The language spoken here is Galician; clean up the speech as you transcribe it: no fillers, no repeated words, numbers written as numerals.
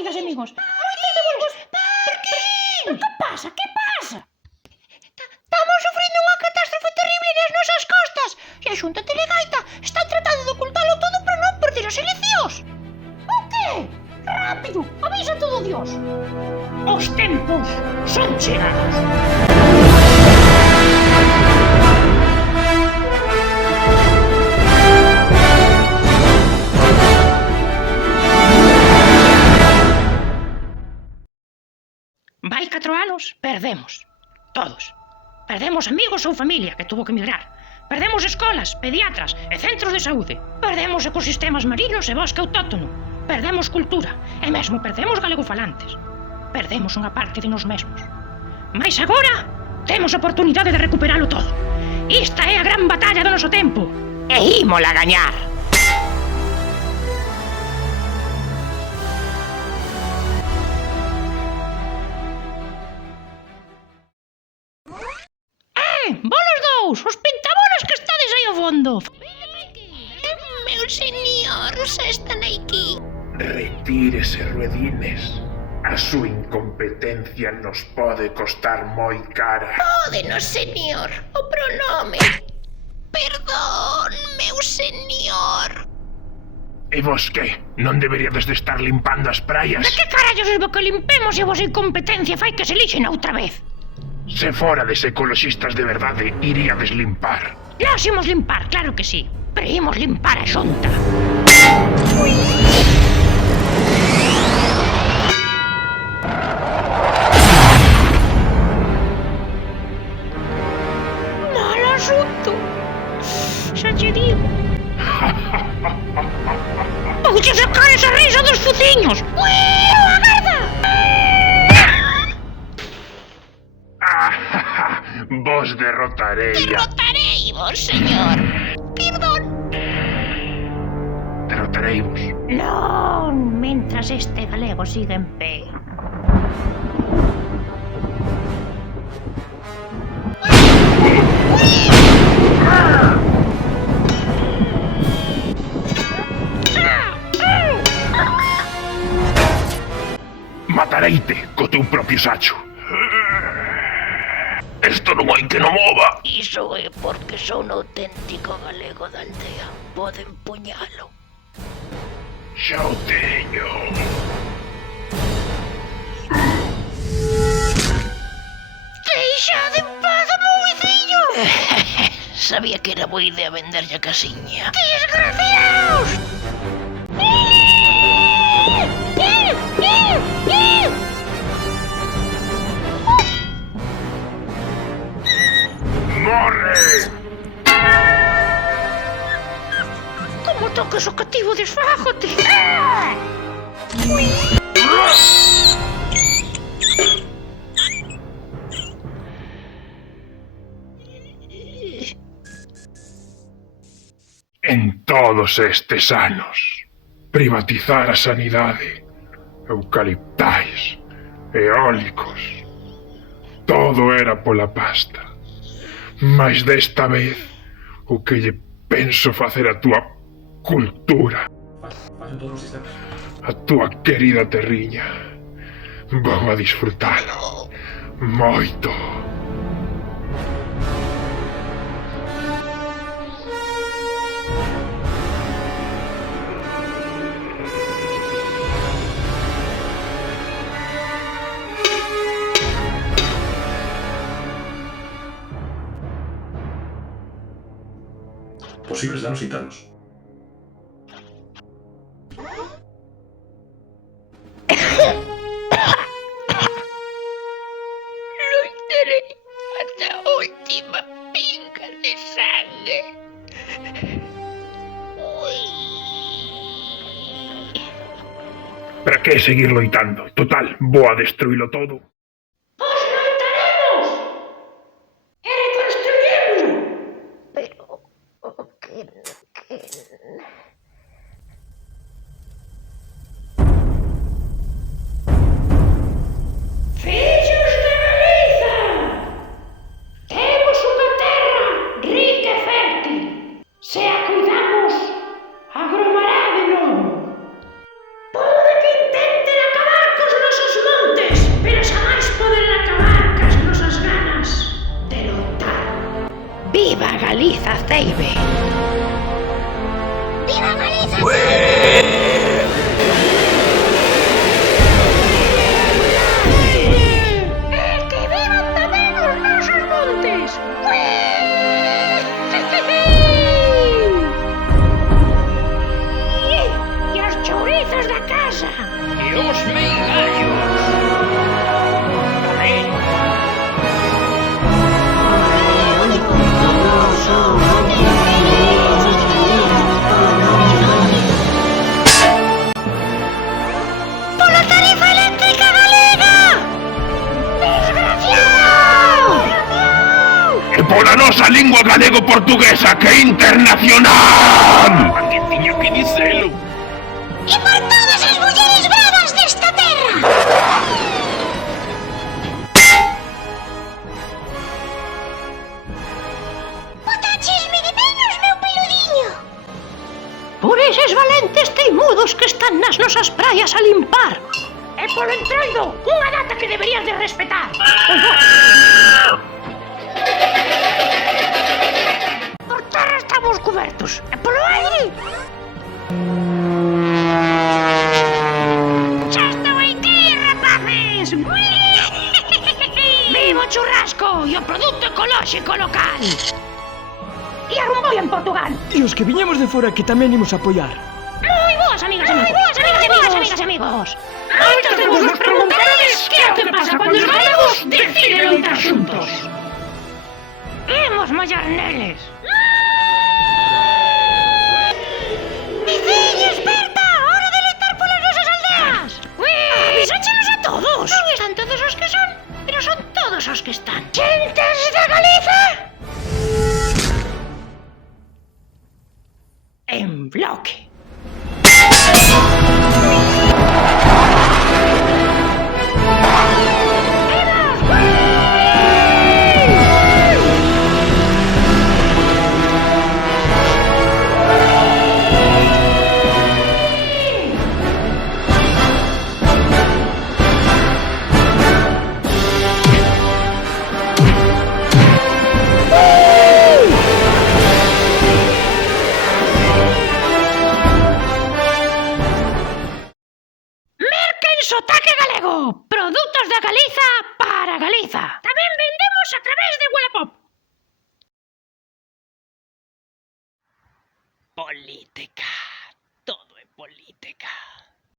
amigas e amigos. Moitos de vos. Que pasa? Que pasa? Estamos sufrindo unha catástrofe terrible nas nosas costas e a Xunta Telegaita está tratando de ocultalo todo para non perder as eleccións. O que? Rápido, avisa todo Dios. Os tempos son chegados. Vai 4 anos, perdemos. Todos. Perdemos amigos ou familia que tuvo que emigrar. Perdemos escolas, pediatras e centros de saúde. Perdemos ecosistemas marinos e bosque autóctono. Perdemos cultura e mesmo perdemos galegofalantes. Perdemos unha parte de nós mesmos. Mais agora temos a oportunidade de recuperalo todo. Esta é a gran batalla do noso tempo. E ímola gañar. Bolos dous, os pintabolas que estades aí ao fondo. Meu señor, xa están aquí. Retírese, Ruedines. A súa incompetencia nos pode costar moi cara. Pódenos, señor, o pronome. Perdón, meu señor. E vos que? Non deberíades de estar limpando as praias? De que carallos es bo que limpemos e a vosa incompetencia fai que se lixen outra vez? Se forades ecoloxistas de verdade, iríades limpar. Nós imos limpar, claro que sí. Pero imos limpar a Xunta. Mal asunto. Xa che digo. Vouche sacar esa risa dos fociños. Agarda! Vos derrotarei. Derrotareivos, señor. Perdón. Derrotareivos. Non, mentras este galego siga en pé. Matareite co teu propio sacho. Isto non hai que non mova. Iso é porque son un auténtico galego da aldea. Poden puñalo. Xa o teño. Deixade en paz o meu veciño. Sabía que era boa idea venderlle a casiña. Desgraciados! Morre! Como toques o cativo, desfájote! En todos estes anos, privatizar a sanidade, eucaliptais, eólicos, todo era pola pasta. Mais desta vez, o que lle penso facer a túa cultura, a túa querida terriña, vou a disfrutalo moito. Posibles danos internos. Loitarei ata a última pinga de sangue. Para que seguir loitando? Total, vou a destruílo todo. Pois loitaremos e reconstruiremos. Pero o que... Fillos de Galiza! Temos unha terra rica e fértil. Se a cuidamos, agromará de novo. Pode que intenten acabar Viva Galiza, Ceibe! ¡Viva Galiza, Ceibe! ¡Que vivan tamén os nosos montes! E os chourizos da casa! E os meigallos. ¡Pola tarifa eléctrica galega! ¡Desgraciado! E pola nosa lingua galego-portuguesa que é internacional! Alguén tiña que dicelo. ¡E por todas as mulleres bravas desta terra! Botáchesme de menos, meu peludiño! Por eses valentes teimudos que están nas nosas praias a limpar. E polo entroido, unha data que deberías de respetar. Por terra estamos cubertos. E polo aire... Xa estou aquí, rapaces! Vivo o churrasco e o produto ecolóxico local! E a rumboia en Portugal! E os que viñemos de fora que tamén imos apoiar. Moi boas, amigas, amigos! Moitos de vos nos preguntarades que é o que pasa cando os galegos deciden loitar xuntos. Imos mallar neles. Veciño, esperta! Hora de loitar polas nosas aldeas! Avisáchenos a todos. Non están todos os que son, pero son todos os que están. Xentes de Galiza! En bloque. Sotaque galego. Produtos de Galiza para Galiza. Tamén vendemos a través de Wallapop. Política. Todo é política.